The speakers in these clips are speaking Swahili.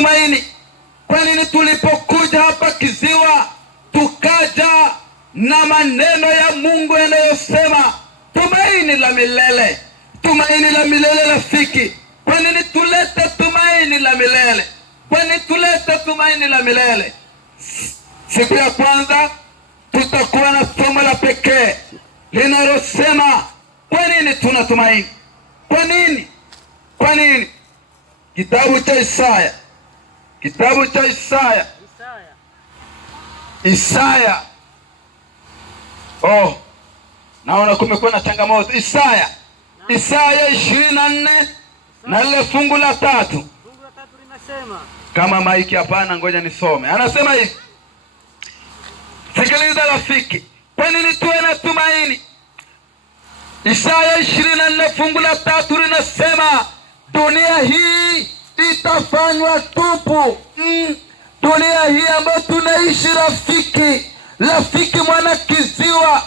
tumaini. Kwa nini tulipokuja hapa Kiziwa tukaja na maneno ya Mungu yanayosema tumaini la milele, tumaini la milele rafiki? Kwa nini tulete tumaini la milele? Kwa nini tulete tumaini la milele? Siku ya kwanza tutakuwa na somo la pekee linalosema kwa nini tuna tumaini. Kwa nini? Kwa nini? Kitabu cha Isaya, kitabu cha Isaya. Oh, naona kumekuwa na changamoto. Isaya 24 na ile fungu la 3. Fungu la 3 linasema, kama maiki hapana, ngoja nisome. Anasema hivi, sikiliza rafiki, kwa nini tuwe na tumaini? Isaya 24 fungu la 3 linasema dunia hii itafanywa tupu. Dunia hii ambayo tunaishi rafiki mwana Kiziwa,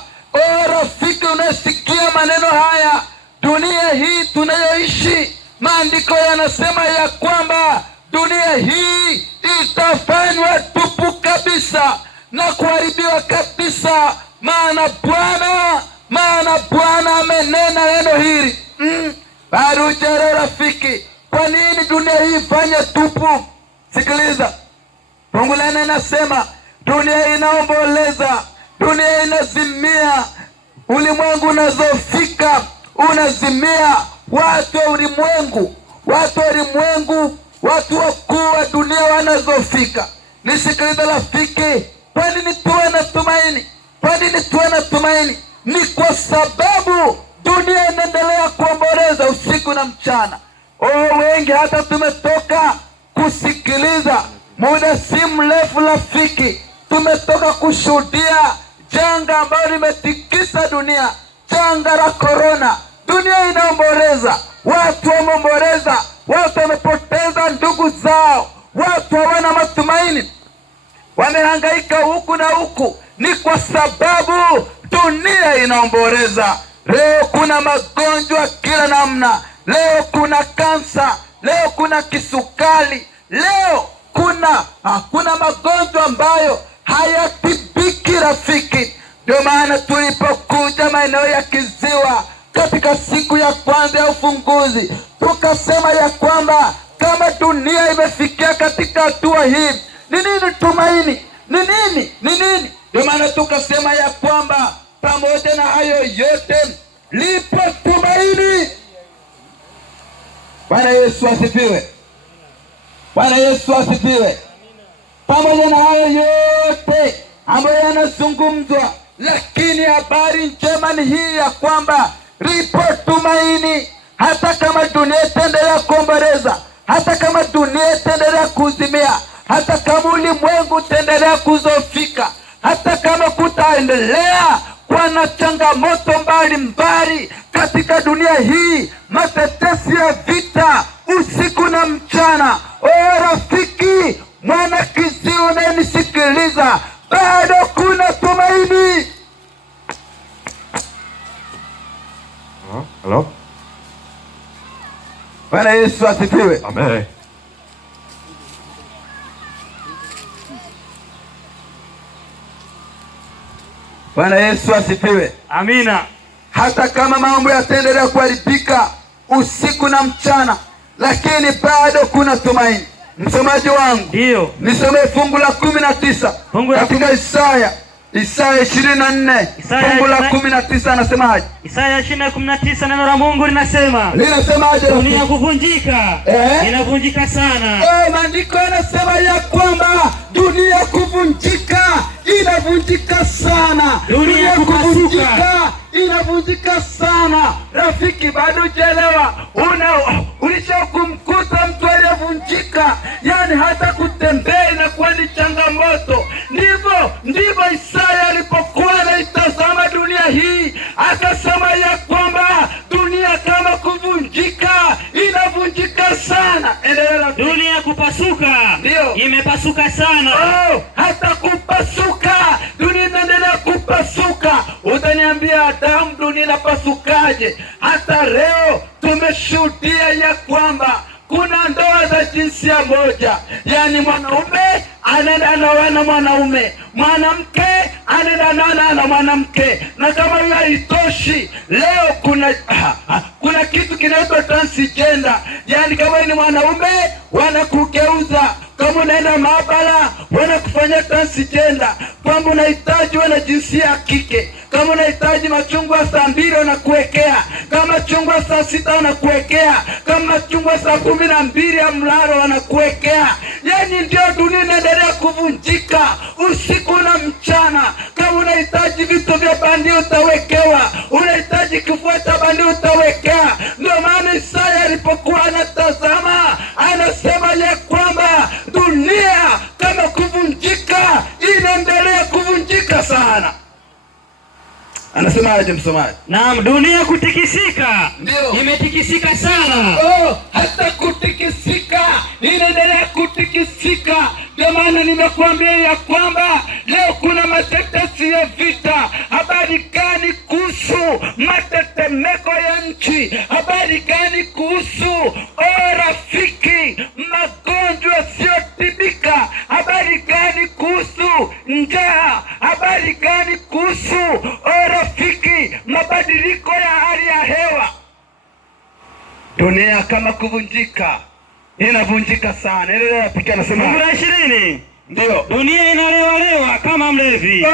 rafiki unasikia maneno haya, dunia hii tunayoishi, maandiko yanasema ya kwamba dunia hii itafanywa tupu kabisa na kuharibiwa kabisa, maana Bwana amenena neno hili. Bado jere rafiki, kwa nini dunia hii ifanye tupu? Sikiliza, fungu la 4 nasema dunia inaomboleza, dunia inazimia, ulimwengu unazofika, unazimia. Watu wa ulimwengu, watu wakuu wa dunia wanazofika. Nisikiliza rafiki, kwa nini tuwe na tumaini? Kwa nini tuwe na tumaini? Ni kwa sababu dunia inaendelea kuomboleza usiku na mchana. Wengi hata tumetoka kusikiliza muda si mrefu rafiki, tumetoka kushuhudia janga ambalo limetikisa dunia, janga la korona. Dunia inaomboleza, watu wameomboleza, watu wamepoteza ndugu zao, watu hawana matumaini, wamehangaika huku na huku. Ni kwa sababu dunia inaomboleza. Leo kuna magonjwa kila namna, leo kuna kansa, leo kuna kisukari, leo kuna magonjwa ambayo hayatibiki rafiki. Ndio maana tulipokuja maeneo ya Kiziwa katika siku ya kwanza ya ufunguzi, tukasema ya kwamba kama dunia imefikia katika hatua hii, ni nini tumaini? Ni nini? Ndio maana tukasema ya kwamba pamoja na hayo yote lipo tumaini. Bwana Yesu asifiwe. Bwana Yesu asifiwe. Pamoja na hayo yote ambayo yanazungumzwa, lakini habari njema ni hii ya kwamba lipo tumaini. Hata kama dunia itaendelea kuomboleza, hata kama dunia itaendelea kuzimia, hata kama ulimwengu utaendelea kuzofika, hata kama kutaendelea kuwa na changamoto mbalimbali katika dunia hii, matetesi ya vita usiku na mchana, rafiki mwana Kiziwa unayenisikiliza, bado kuna tumaini. Hello? Bwana Yesu asifiwe. Amen. Bwana Yesu asifiwe. Amina. Hata kama mambo yataendelea kuharibika usiku na mchana, lakini bado kuna tumaini. Msomaji wangu, ndio nisome fungu la 19 katika Isaya 24 fungu la 19. Anasemaje? Isaya 20:19, neno la Mungu linasemaje? Dunia kuvunjika, inavunjika sana. Maandiko yanasema ya kwamba dunia kuvunjika, inavunjika sana. Dunia kuvunjika, inavunjika sana. Rafiki, bado hujaelewa. Ulishakumkuta mtu aliyevunjika, yani hata kutembea inakuwa ni changamoto. Ndivyo Isaya alipokuwa anaitazama dunia hii, akasema ya kwamba dunia kama kuvunjika, inavunjika sana. Endelea. Dunia kupasuka, ndio imepasuka sana. Hata kupasuka, dunia inaendelea kupasuka. Utaniambia Adamu, dunia hata leo tumeshuhudia ya kwamba kuna ndoa za jinsia jinsia moja, yaani mwanaume anaenda anaoa na mwanaume, mwanamke anaenda anaoa na mwanamke. Na kama hiyo haitoshi, leo kuna kitu kinaitwa transgender, yaani kama ni mwanaume wanakugeuza, kama unaenda maabara wanakufanya transgender, kwamba unahitaji uwe na jinsia ya kike. Kama unahitaji machungwa saa 2 wanakuwekea, kama chungwa saa 6 wanakuwekea, kama chungwa saa 12 ya mlalo wanakuwekea. Yaani ndio dunia inaendelea kuvunjika usiku na mchana. Kama unahitaji vitu vya bandia utawekewa, unahitaji kifua cha bandia utawekewa. Ndio maana Isaya alipokuwa anatazama anasema ya kwamba dunia kama kuvunjika inaendelea kuvunjika sana. Anasema aje msomaji? Naam, dunia kutikisika. Ndio. Imetikisika sana. Hata kutikisika inaendelea kutikisika. Ndio maana nimekuambia ya kwamba leo kuna matetesi ya vita. Habari gani kuhusu matetemeko ya nchi? Habari gani kuhusu rafiki, magonjwa yasiyotibika? Habari gani kuhusu njaa? Habari gani kuhusu rafiki, mabadiliko ya hali ya hewa? Dunia kama kuvunjika, inavunjika sana. Ile rafiki anasema Fungu la 20. ndio Dunia inalewalewa kama mlevi.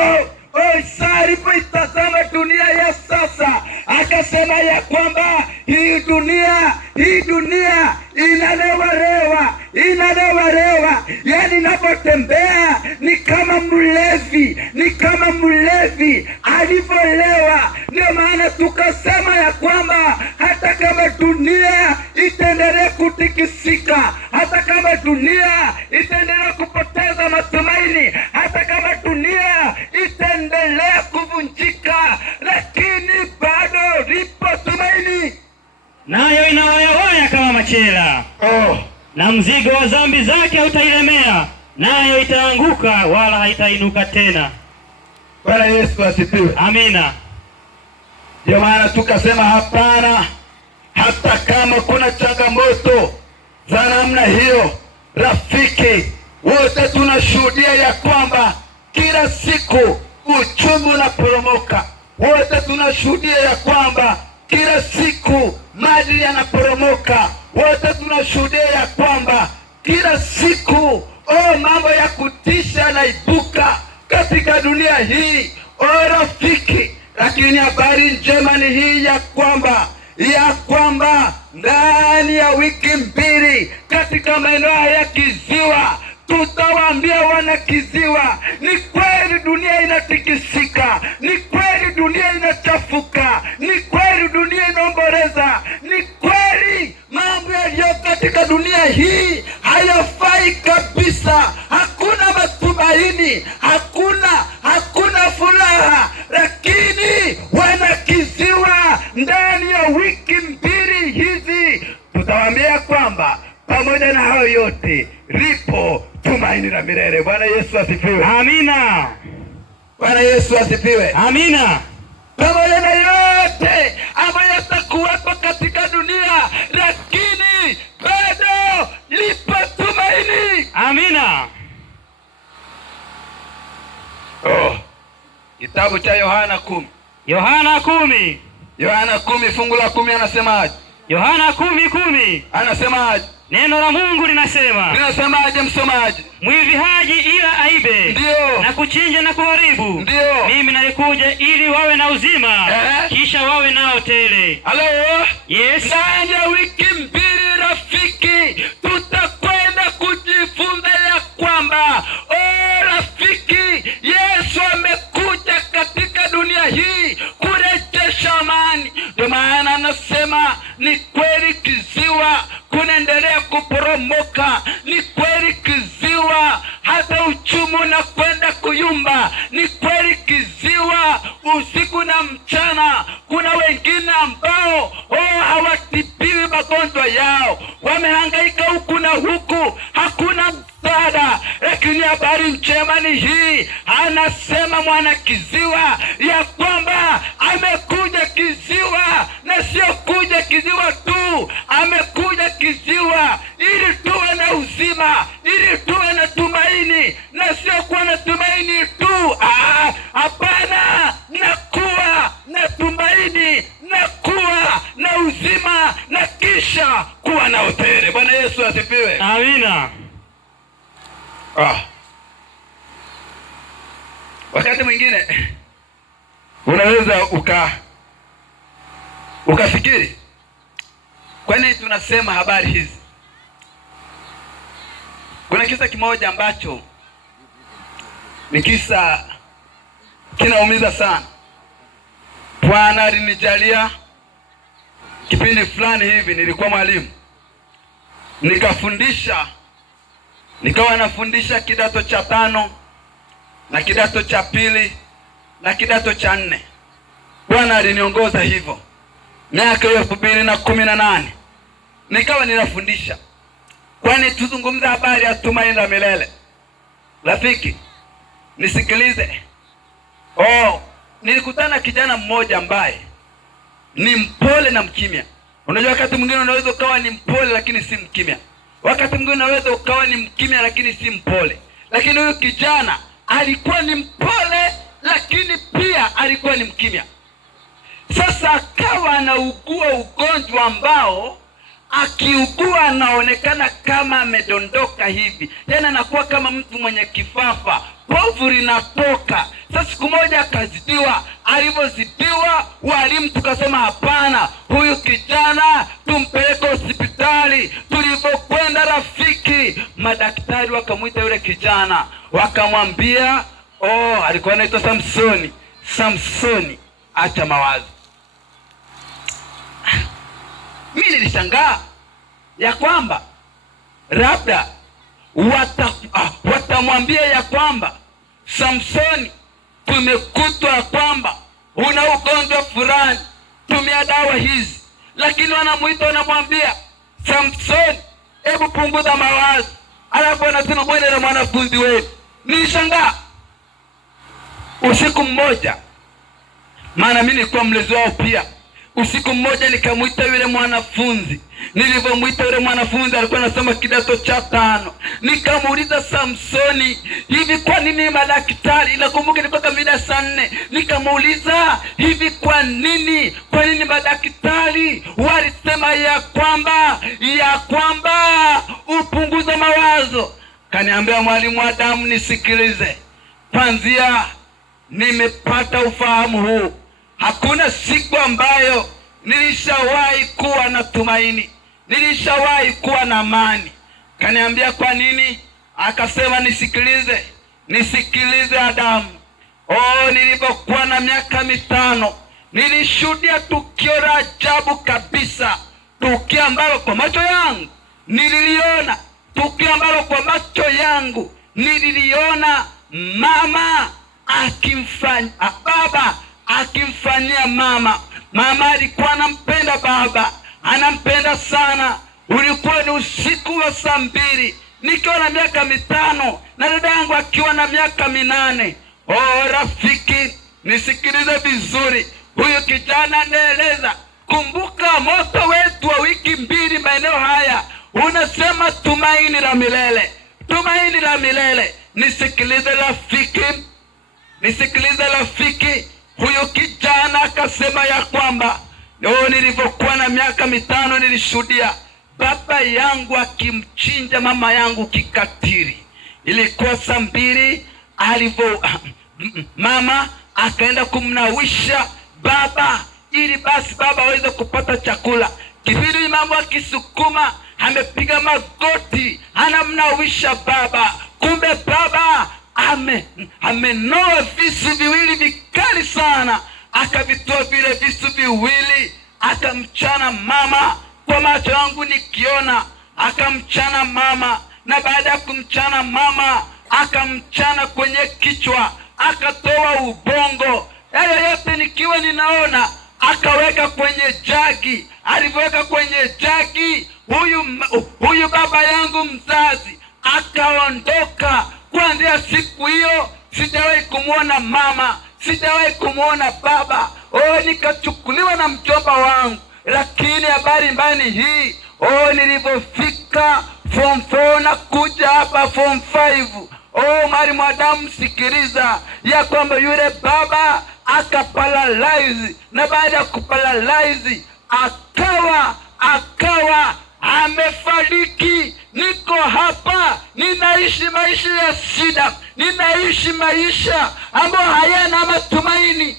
Isaya alipoitazama dunia ya sasa akasema ya kwamba hii dunia inalewalewa, yaani inapotembea ni kama mlevi alivyolewa. Ndio maana tukasema ya kwamba hata kama dunia itaendelea kutikisika, hata kama dunia itaendelea kupoteza matumaini, hata kama dunia itaendelea kuvunjika, lakini bado lipo tumaini. Nayo inawayawaya kama machela. Na mzigo wa dhambi zake hautailemea, nayo itaanguka wala haitainuka tena. Bwana Yesu asifiwe. Amina. Ndio maana tukasema hapana, hata kama kuna changamoto za namna hiyo, rafiki, wote tunashuhudia ya kwamba kila siku uchumi unaporomoka. Wote tunashuhudia ya kwamba kila siku maadili yanaporomoka. Wote tunashuhudia ya kwamba kila siku mambo ya kutisha yanaibuka katika dunia hii, rafiki. Lakini habari njema ni hii ya kwamba ndani ya wiki 2 katika maeneo ya Kiziwa tutawaambia wana Kiziwa, ni kweli dunia inatikisika, ni kweli dunia inachafuka, ni kweli dunia inaomboleza, ni kweli mambo yaliyo katika dunia hii hayafai kabisa. Hakuna matumaini, hakuna furaha. Lakini wana Kiziwa ndani ya wiki 2 hizi tutawaambia kwamba pamoja na hayo yote lipo tumaini la milele. Bwana Yesu asifiwe. Amina. Bwana Yesu asifiwe. Amina. Pamoja na yote ambayo yatakuwepo katika dunia, lakini bado lipo tumaini. Amina. Kitabu cha Yohana 10. Yohana 10. Yohana 10 fungu la 10 anasemaje? Yohana 10:10. Anasemaje? Neno la Mungu linasemaje msomaji? Mwivi haji ila aibe, ndio, na kuchinja na kuharibu. Ndio. Mimi nalikuja ili wawe na uzima, kisha wawe nao tele. Halo? Yes. Ndani ya wiki 2 rafiki, tutakwenda kujifunza ya kwamba rafiki, Yesu amekuja katika dunia hii kurejesha amani. Ndio maana anasema ni kweli Kiziwa kunaendelea kuporomoka, ni kweli Kiziwa hata uchumi unakwenda kuyumba, ni kweli Kiziwa usiku na mchana kuna wengine ambao hawatibiwi magonjwa yao, wamehangaika huku na huku, hakuna msaada. Lakini habari njema ni hii, anasema mwana kiziwa ya kwamba amekuja kiziwa, na sio kuja kiziwa tu, amekuja kiziwa ili tuwe na uzima, ili tuwe na tumaini, na sio kuwa na tumaini tu. Hapana, na kuwa na tumaini, na kuwa na uzima, na kisha kuwa na utere. Bwana Yesu asifiwe. Amina. Wakati mwingine unaweza ukafikiri kwa nini tunasema habari hizi. Kuna kisa kimoja ambacho ni kisa kinaumiza sana. Bwana alinijalia kipindi fulani hivi, nilikuwa mwalimu, nikawa nafundisha kidato cha 5 na kidato cha 2 na kidato cha 4. Bwana aliniongoza hivyo miaka 2018 nikawa ninafundisha. Kwani tuzungumza habari ya tumaini la milele. Rafiki, nisikilize. Nilikutana kijana mmoja ambaye ni mpole na mkimya. Unajua wakati mwingine unaweza ukawa ni mpole lakini si mkimya. Wakati mwingine unaweza ukawa ni mkimya lakini si mpole. Lakini huyu kijana alikuwa ni mpole lakini pia alikuwa ni mkimya. Sasa akawa anaugua ugonjwa ambao akiugua anaonekana kama amedondoka hivi. Tena anakuwa kama mtu mwenye kifafa, povu linatoka. Sasa siku moja akazidiwa. Alivyozidiwa, walimu tukasema hapana, huyu kijana tumpeleke hospitali. Tulivyokwenda rafiki, madaktari wakamwita yule kijana, wakamwambia alikuwa anaitwa Samsoni, acha mawazo. Mimi nilishangaa ya kwamba labda watamwambia ya kwamba Samsoni, tumekutwa kwamba una ugonjwa fulani, tumia dawa hizi. Lakini wanamuita, wanamwambia Samsoni, hebu punguza mawazo. Alafu wanasema bwana na mwanafunzi wetu. Nilishangaa. Usiku mmoja, maana mimi nilikuwa mlezi wao pia, usiku mmoja nikamwita yule mwanafunzi. Nilivyomwita yule mwanafunzi, alikuwa anasoma kidato cha 5. Nikamuuliza, Samsoni, hivi kwa nini madaktari, nakumbuka ilikuwa kama mida saa 4, nikamuuliza hivi kwa nini madaktari walisema ya kwamba upunguza mawazo? Kaniambia, mwalimu Adamu, nisikilize, kwanzia nimepata ufahamu huu, hakuna siku ambayo nilishawahi kuwa na tumaini, nilishawahi kuwa na amani. Kaniambia, kwa nini? Akasema, nisikilize Adamu. Nilipokuwa na miaka 5 nilishuhudia tukio la ajabu kabisa, tukio ambalo kwa macho yangu nililiona, mama baba akimfanyia mama. Mama alikuwa anampenda baba, anampenda sana. Ulikuwa ni usiku wa saa 2, nikiwa na miaka 5 na dada yangu akiwa na miaka 8. Rafiki, nisikilize vizuri. Huyu kijana anaeleza, kumbuka moto wetu wa wiki 2 maeneo haya unasema tumaini la milele, tumaini la milele. Nisikilize rafiki, huyu kijana akasema ya kwamba nilivyokuwa na miaka 5 nilishuhudia baba yangu akimchinja mama yangu kikatili. Ilikuwa saa 2, mama akaenda kumnawisha baba ili basi baba aweze kupata chakula. Kipindi mama akisukuma, amepiga magoti, anamnawisha baba. Kumbe baba amenoa visu viwili vikali sana, akavitoa vile visu viwili, akamchana mama. Kwa macho yangu nikiona, akamchana mama, na baada ya kumchana mama akamchana kwenye kichwa, akatoa ubongo. Hayo yote nikiwa ninaona, akaweka kwenye jagi. Alivyoweka kwenye jagi, huyu baba yangu mzazi akaondoka kuanzia siku hiyo sijawahi kumwona mama, sijawahi kumwona baba. Nikachukuliwa na mjomba wangu. Lakini habari mbaya ni hii, nilivyofika form 4 na kuja hapa form 5, mwalimu Adamu, sikiliza ya kwamba yule baba akaparalyze, na baada ya kuparalyze akawa amefariki. Niko hapa ninaishi maisha ya shida, ninaishi maisha ambayo hayana matumaini.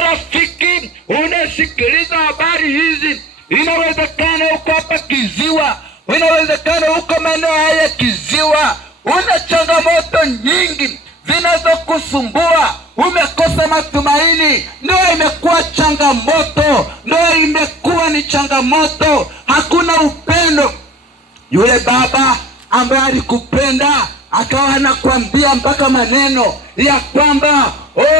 Rafiki, unasikiliza habari hizi, inawezekana uko hapa Kiziwa, inawezekana uko maeneo haya Kiziwa, una changamoto nyingi zinazokusumbua, umekosa matumaini. Ndoa imekuwa changamoto, ndoa imekuwa ni changamoto, hakuna upendo. Yule baba ambaye alikupenda akawa anakuambia mpaka maneno ya kwamba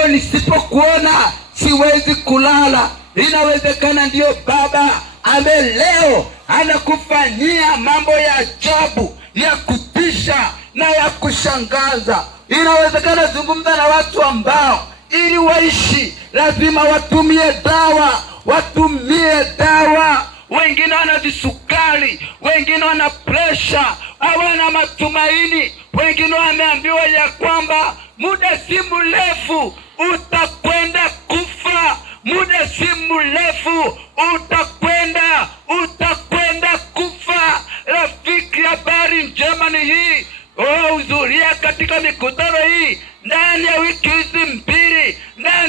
nisipokuona siwezi kulala. Inawezekana ndiyo baba ambaye leo anakufanyia mambo ya ajabu, ya kutisha na ya kushangaza. Inawezekana zungumza na watu ambao ili waishi lazima watumie dawa. Wengine wana visukari, wengine wana presha, hawana matumaini. Wengine wameambiwa ya kwamba muda si mrefu utakwenda kufa, muda si mrefu utakwenda kufa. Rafiki, habari njema ni hii, hudhuria katika mikutano hii. Ndani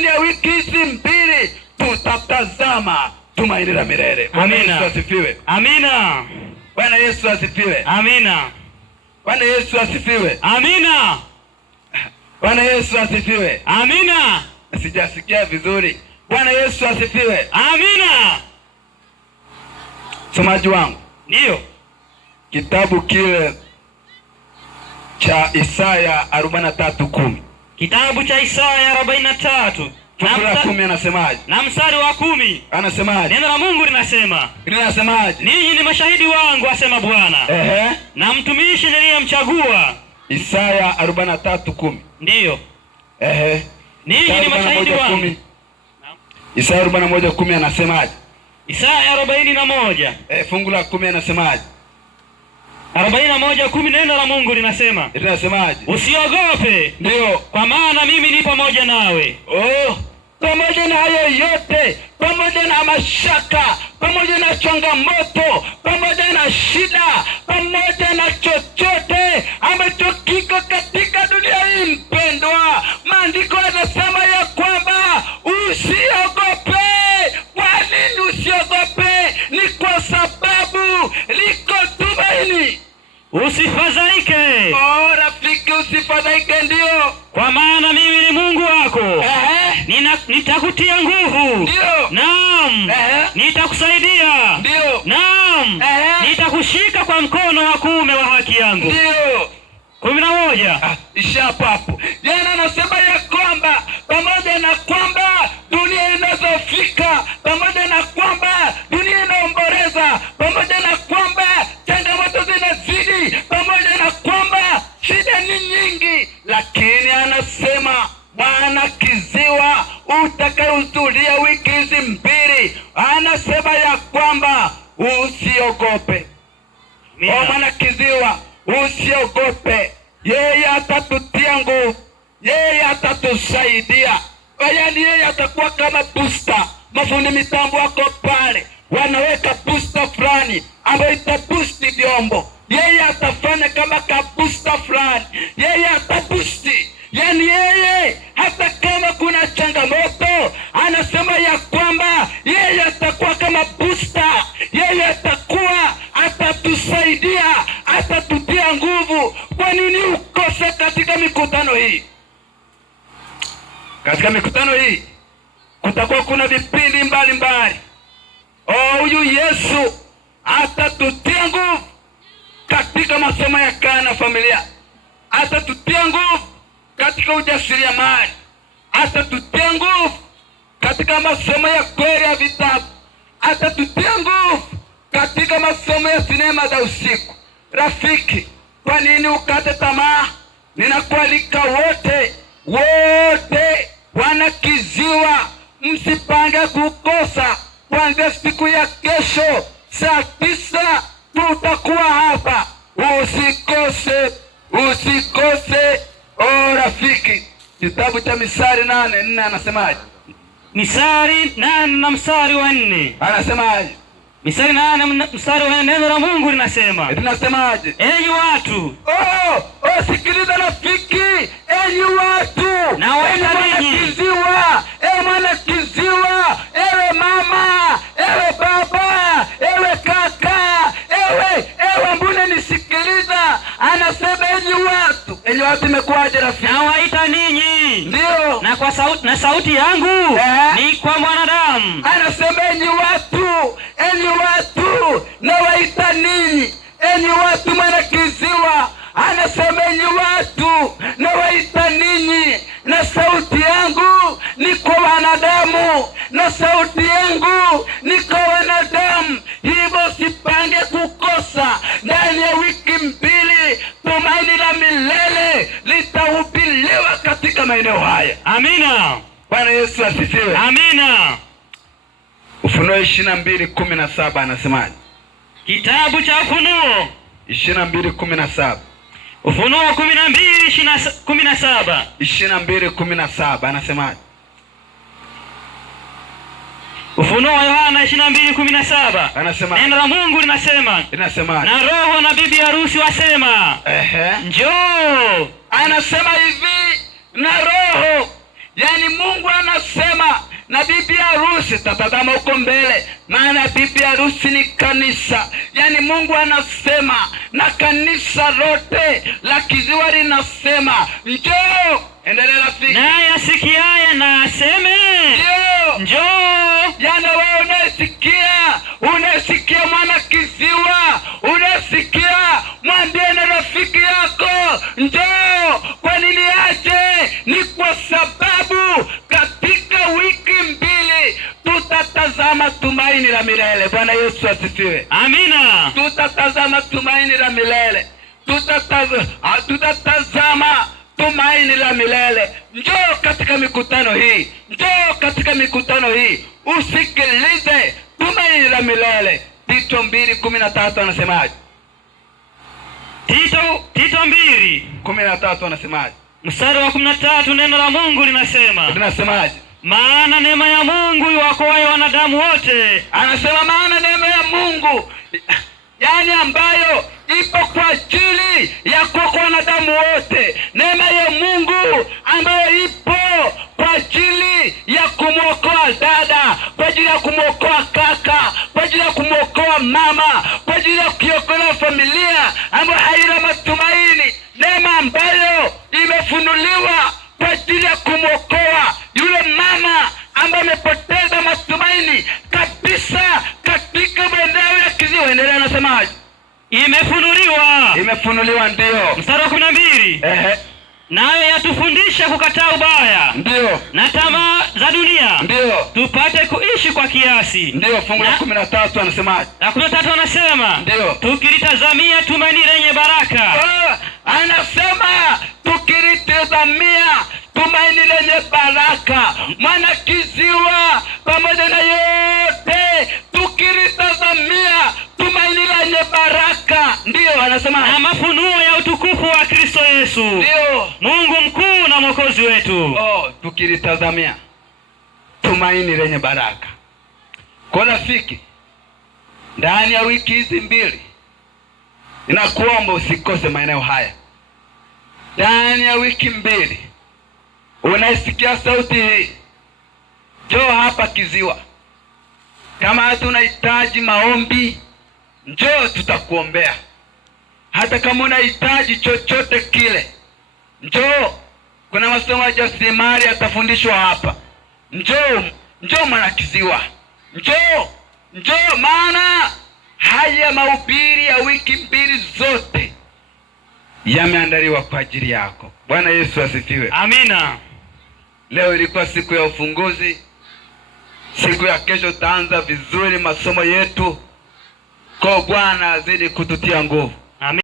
ya wiki hizi mbili tutatazama tumaini la milele. Bwana Yesu asifiwe. Amina. Bwana Yesu asifiwe. Amina. Bwana Yesu asifiwe. Amina. Bwana Yesu asifiwe. Amina. Sijasikia vizuri. Bwana Yesu asifiwe. Amina. Somaji wangu, ndiyo kitabu kile cha Isaya 43:10. Kitabu cha Isaya 43 fungu la 10 anasemaje? Na mstari wa 10 anasemaje? Neno la Mungu linasemaje? Ninyi ni mashahidi wangu, asema Bwana, na mtumishi niliyemchagua. Isaya 43:10. Ndiyo. Ninyi ni mashahidi wangu. Isaya 41:10 anasemaje? Isaya 41 fungu la 10 anasemaje? 41:10 neno la Mungu linasemaje? Usiogope, ndio, kwa maana mimi ni pamoja nawe. Pamoja na hayo yote, pamoja na mashaka, pamoja na changamoto, pamoja na shida, pamoja na chochote ambacho kiko katika dunia hii, mpendwa, maandiko yanasema ya kwamba usiogope. Kwa nini usiogope? Ni kwa sababu liko tumaini. Usifadhaike. Rafiki, usifadhaike. Ndio, kwa maana mimi ni Mungu wako. Nitakutia nguvu. Ndio. Naam. Nitakusaidia. Ndio. Naam. Nitakushika kwa mkono wa kuume wa haki yangu. Ndio. 11. Ishapapo. Jana anasema ya kwamba pamoja na kwamba dunia inazofika, pamoja na kwamba dunia inaomboleza, pamoja na kwamba changamoto zinazidi, pamoja na kwamba shida ni nyingi, lakini anasema Bwana Kiziwa utakayehudhuria wiki hizi mbili, anasema ya kwamba usiogope. Bwana Kiziwa, usiogope. Yeye atatutia nguvu, yeye atatusaidia. Yaani yeye atakuwa kama booster. Mafundi mitambo wako pale, wanaweka booster fulani ambayo itaboost vyombo. Yeye atafanya kama ka booster fulani, yeye atabusti. Yaani yeye hata kama kuna changamoto, anasema ya kwamba yeye atakuwa kama booster. Yeye atatusaidia, atatutia nguvu. Kwa nini ukose katika mikutano hii? Katika mikutano hii kutakuwa kuna vipindi mbalimbali. Huyu Yesu atatutia nguvu katika masomo ya kaa na familia, atatutia nguvu katika ujasiriamali, atatutia nguvu katika masomo ya kweli ya vitabu, atatutia nguvu katika masomo ya sinema za usiku. Rafiki, kwa nini ukate tamaa? ninakualika wote wanakiziwa, msipange kukosa. Kuanzia siku ya kesho saa 9 tutakuwa hapa, usikose. Rafiki, kitabu cha Misali 8:4 anasemaje? Misali 8 na mstari wa 4 anasemaje? Misali 8 mstari wa 4, neno la Mungu linasemaje? Enyi watu, sikiliza rafiki, enyi watu, na waita ninyi, mwana kiziwa, ewe mama, ewe baba, ewe kaka, ewe mbona nisikiliza, anasema enyi watu. Imekuwaje rafiki? Na waita ninyi, ndio, na sauti yangu ni kwa mwanadamu. Anasema enyi watu, na waita ninyi, enyi watu mwana kiziwa. Anasema enyi watu, na waita ninyi, na sauti yangu ni kwa wanadamu, na sauti yangu ni kwa wanadamu. Hivyo sipange kukosa. Ndani ya wiki 2 tumaini la milele litahubiriwa katika maeneo haya. Amina. Bwana Yesu asifiwe. Amina. Ufunuo 22:17 anasemaje? Kitabu cha Ufunuo 22:17. Ufunuo 12:17. 22:17 anasemaje? Ufunuo wa Yohana 22:17 anasema, neno la Mungu linasema, na roho na bibi harusi wasema, njoo. Anasema hivi, na roho, yani Mungu anasema, na bibi harusi. Tatazama huko mbele, maana bibi harusi ni kanisa. Yani Mungu anasema na kanisa lote la kiziwa linasema njoo. Endelea rafiki. Naye asikiaye na aseme njoo. Yani wewe unasikia mwana kiziwa, unasikia, mwambie na rafiki yako njoo. Kwa nini aje? Ni kwa sababu katika wiki 2 tutatazama tumaini la milele. Bwana Yesu asifiwe. Amina. Tutatazama tumaini la milele. Tutatazama tumaini la milele. Njoo katika mikutano hii, usikilize tumaini la milele. Tito 2:13 anasemaje? Tito 2:13 anasemaje? Mstari wa 13, neno la Mungu linasemaje? Maana neema ya Mungu iwaokoaye wanadamu wote. Anasema maana neema ya Mungu, yani ambayo ipo kwa ajili ya kuokoa wanadamu wote. Neema ya Mungu ambayo ipo kwa ajili ya kumwokoa dada, kwa ajili ya kumwokoa kaka, kwa ajili ya kumwokoa mama, kwa ajili ya kuiokoa familia ambayo haina matumaini. Neema ambayo imefunuliwa kwa ajili ya kumwokoa yule mama ambaye amepoteza matumaini kabisa katika maeneo ya kiziwa. Endelea, anasemaje? Imefunuliwa ndio. Mstari wa 12. Nayo yatufundisha kukataa ubaya, ndio, na tamaa za dunia, ndio, tupate kuishi kwa kiasi. Ndio. Fungu la 13 anasemaje? Na 13 anasema, ndio, tukilitazamia tumaini lenye baraka. Anasema tukilitazamia tumaini lenye baraka. Mwana kiziwa pamoja na yote, tukilitazamia tumaini lenye baraka. Ndio, anasema na mafunuo ya utukufu wa Kristo Yesu, ndio, Mungu mkuu na Mwokozi wetu. Tukilitazamia tumaini lenye baraka. Kwa rafiki, ndani ya wiki hizi 2 ninakuomba usikose maeneo haya. Ndani ya wiki 2 unaisikia sauti hii, njoo hapa kiziwa. Kama hata unahitaji maombi, njoo, tutakuombea. Hata kama unahitaji chochote kile, njoo. Kuna masomo ya jasiriamali yatafundishwa hapa. Njoo mwana kiziwa, njoo, maana haya mahubiri ya wiki 2 zote yameandaliwa kwa ajili yako. Bwana Yesu asifiwe. Amina. Leo ilikuwa siku ya ufunguzi. Siku ya kesho tutaanza vizuri masomo yetu. Kwa Bwana azidi kututia nguvu.